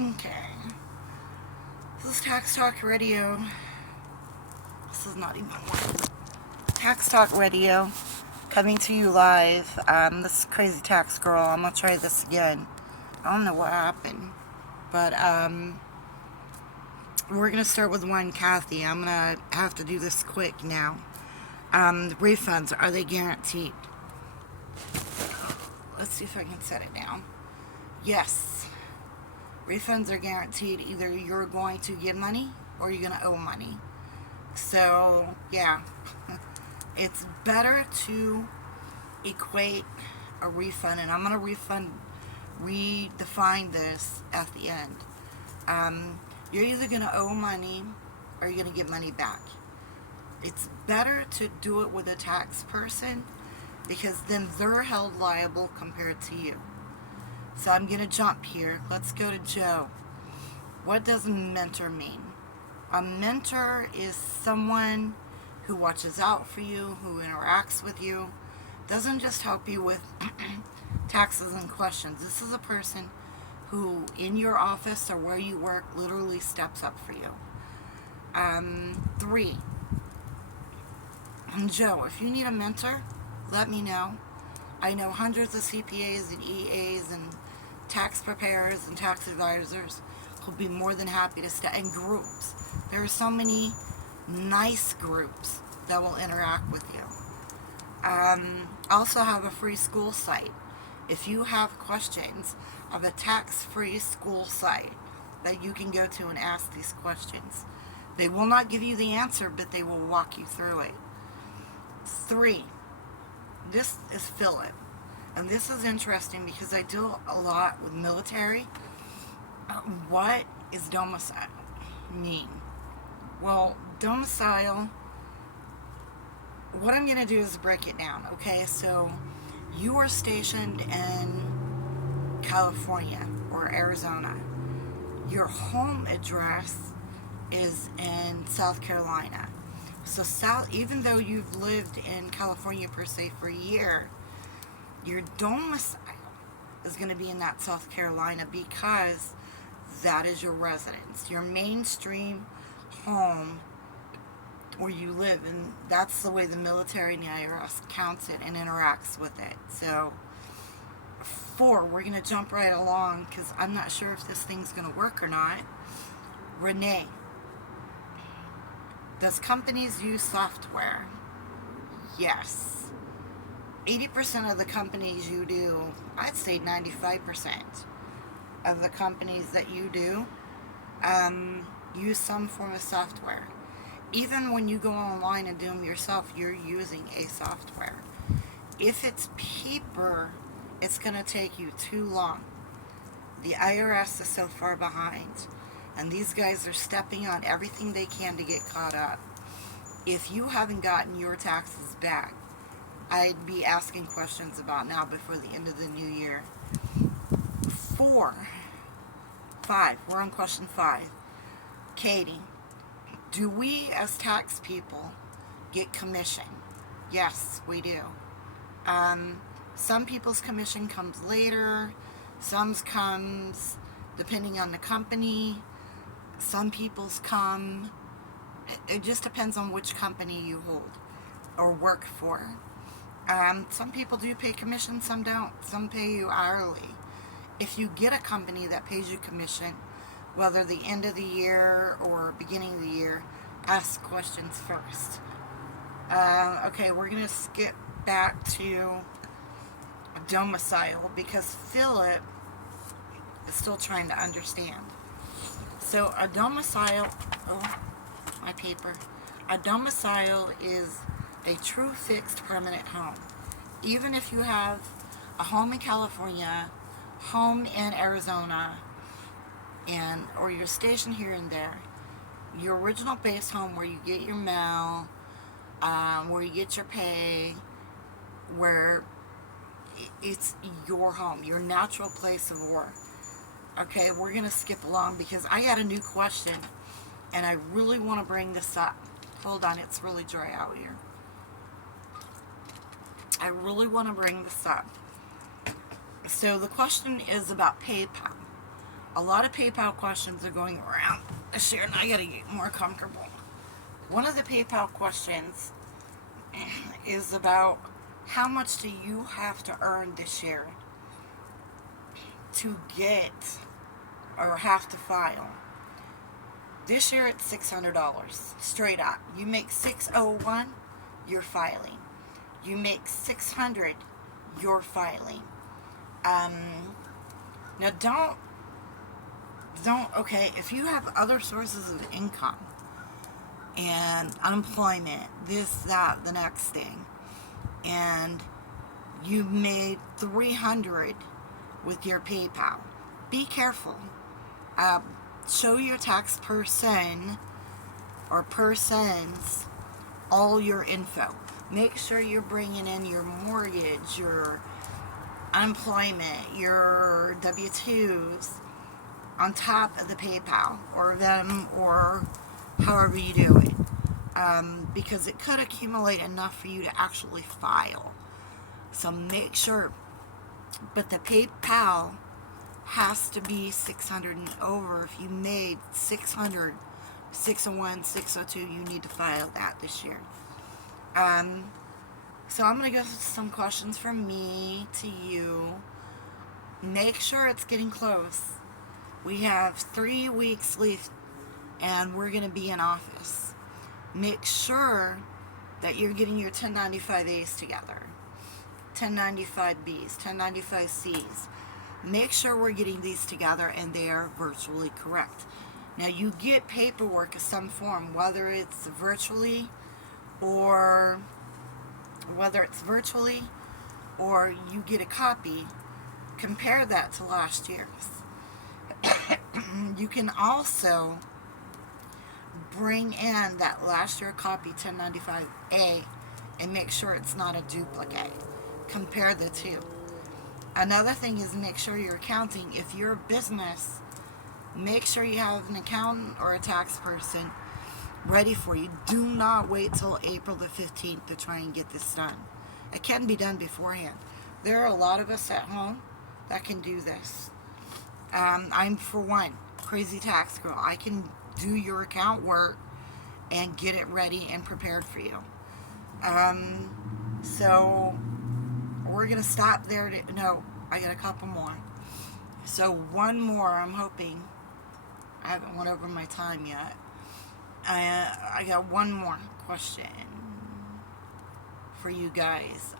Okay. This is Tax Talk Radio. This is not even one. Tax Talk Radio. Coming to you live. This is Crazy Tax Girl. I'm going to try this again. I don't know what happened. But, we're going to start with one Kathy. I'm going to have to do this quick now. The refunds, are they guaranteed? Let's see if I can set it down. Yes. Refunds are guaranteed. Either you're going to get money or you're going to owe money. So, yeah. It's better to equate a refund, and I'm going to redefine this at the end. You're either going to owe money or you're going to get money back. It's better to do it with a tax person because then they're held liable compared to you. So I'm going to jump here. Let's go to Joe. What does a mentor mean? A mentor is someone who watches out for you, who interacts with you, doesn't just help you with taxes and questions. This is a person who, in your office or where you work, literally steps up for you. 3. Joe, if you need a mentor, let me know. I know hundreds of CPAs and EAs and tax preparers and tax advisors who'll be more than happy to stay in groups. There are so many nice groups that will interact with you. Also have a free school site. If you have questions, I have a tax-free school site that you can go to and ask these questions. They will not give you the answer, but they will walk you through it. 3. This is Philip. And this is interesting because I do a lot with military. What is domicile mean? Well, domicile, what I'm going to do is break it down, okay? So, you are stationed in California or Arizona. Your home address is in South Carolina. So, even though you've lived in California per se for a year, your domicile is going to be in that South Carolina because that is your residence, your mainstream home where you live, and that's the way the military and the IRS counts it and interacts with it. So 4, we're going to jump right along because I'm not sure if this thing's going to work or not. Renee, does companies use software? Yes. 80% of the companies you do, I'd say 95% of the companies that you do use some form of software. Even when you go online and do them yourself, you're using a software. If it's paper, it's going to take you too long. The IRS is so far behind, and these guys are stepping on everything they can to get caught up. If you haven't gotten your taxes back, I'd be asking questions about now before the end of the new year. 5, we're on question 5. Katie, do we as tax people get commission? Yes, we do. Some people's commission comes later. Some comes depending on the company. Some people's come. It just depends on which company you hold or work for. Some people do pay commission, some don't. Some pay you hourly. If you get a company that pays you commission, whether the end of the year or beginning of the year, ask questions first. Okay, we're going to skip back to domicile because Philip is still trying to understand. So a domicile, my paper. A domicile is a true fixed permanent home. Even if you have a home in California, home in Arizona, or you're stationed here and there, your original base home where you get your mail, where you get your pay, where it's your home, your natural place of work. Okay, we're going to skip along because I got a new question and I really want to bring this up. Hold on, it's really dry out here. I really want to bring this up. So the question is about PayPal. A lot of PayPal questions are going around this year, and I gotta get more comfortable. One of the PayPal questions is about how much do you have to earn this year to get or have to file. This year it's $600 straight up. You make 601, you're filing. You make 600, you're filing. Now don't okay, if you have other sources of income and unemployment, this, that, the next thing, and you made 300 with your PayPal, be careful. Show your tax person or persons all your info. Make sure you're bringing in your mortgage, your unemployment, your W-2s on top of the PayPal or them, or however you do it, because it could accumulate enough for you to actually file. So make sure, but the PayPal has to be 600 and over. If you made 600, 601, 602, you need to file that this year. So I'm going to go through some questions from me to you. Make sure it's getting close. We have 3 weeks left and we're going to be in office. Make sure that you're getting your 1095As together, 1095Bs, 1095Cs. Make sure we're getting these together and they are virtually correct. Now you get paperwork of some form, whether it's virtually or you get a copy. Compare that to last year's. You can also bring in that last year copy 1095A and make sure it's not a duplicate. Compare the two. Another thing is make sure you're accounting. If you're a business, make sure you have an accountant or a tax person ready for you. Do not wait till April the 15th to try and get this done. It can be done beforehand. There are a lot of us at home that can do this. I'm, for one, crazy tax girl. I can do your account work and get it ready and prepared for you. So we're going to stop there. No, I got a couple more. So one more, I'm hoping. I haven't went over my time yet. I got one more question for you guys.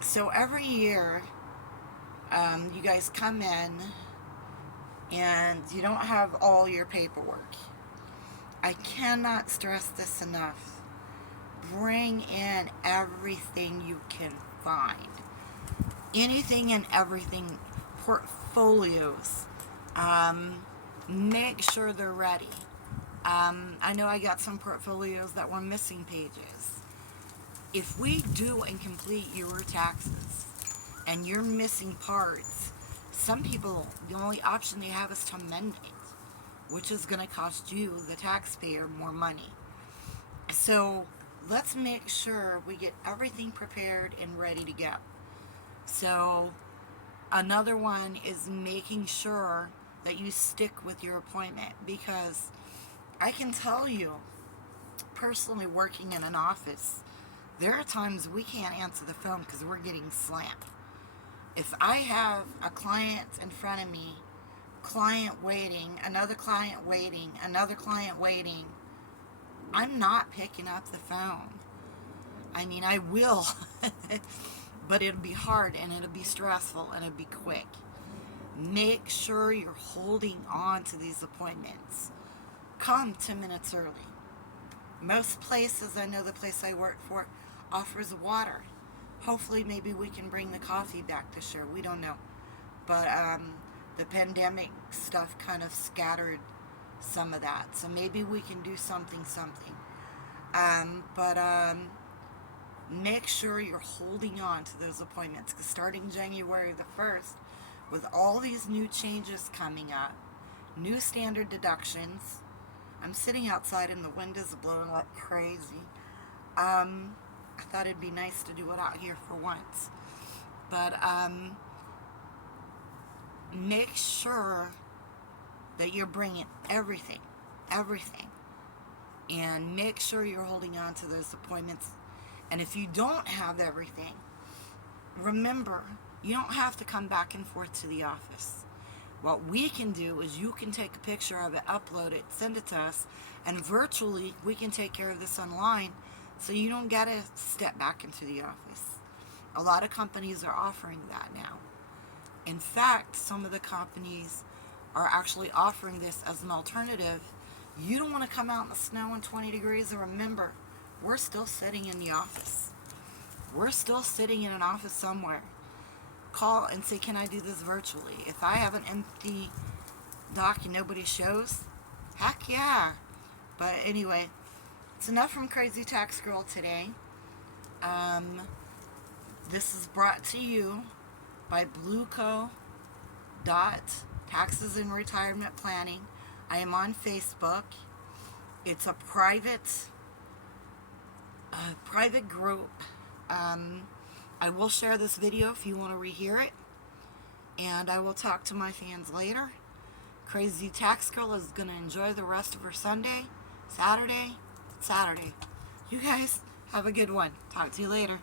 So every year, you guys come in and you don't have all your paperwork. I cannot stress this enough. Bring in everything you can find. Anything and everything. Portfolios. Make sure they're ready. I know I got some portfolios that were missing pages. If we do and complete your taxes and you're missing parts, some people, the only option they have is to amend it, which is going to cost you, the taxpayer, more money. So let's make sure we get everything prepared and ready to go. So another one is making sure that you stick with your appointment, because I can tell you, personally working in an office, there are times we can't answer the phone because we're getting slammed. If I have a client in front of me, client waiting, another client waiting, another client waiting, I'm not picking up the phone. I mean, I will, but it'll be hard and it'll be stressful and it'll be quick. Make sure you're holding on to these appointments. Come 10 minutes early. Most places, I know the place I work for, offers water. Hopefully maybe we can bring the coffee back this year. We don't know. But the pandemic stuff kind of scattered some of that. So maybe we can do something. But make sure you're holding on to those appointments, because starting January the 1st, with all these new changes coming up, new standard deductions, I'm sitting outside and the wind is blowing like crazy. I thought it'd be nice to do it out here for once. But make sure that you're bringing everything, everything, and make sure you're holding on to those appointments. And if you don't have everything, remember, you don't have to come back and forth to the office. What we can do is you can take a picture of it, upload it, send it to us, and virtually we can take care of this online so you don't got to step back into the office. A lot of companies are offering that now. In fact, some of the companies are actually offering this as an alternative. You don't want to come out in the snow and 20 degrees, and remember, we're still sitting in the office. We're still sitting in an office somewhere. Call and say, can I do this virtually? If I have an empty dock and nobody shows, heck yeah. But anyway, it's enough from Crazy Tax Girl today. This is brought to you by blueco.taxes and retirement planning. I am on Facebook. It's a private group. I will share this video if you want to rehear it, and I will talk to my fans later. Crazy Tax Girl is going to enjoy the rest of her Saturday. You guys have a good one. Talk to you later.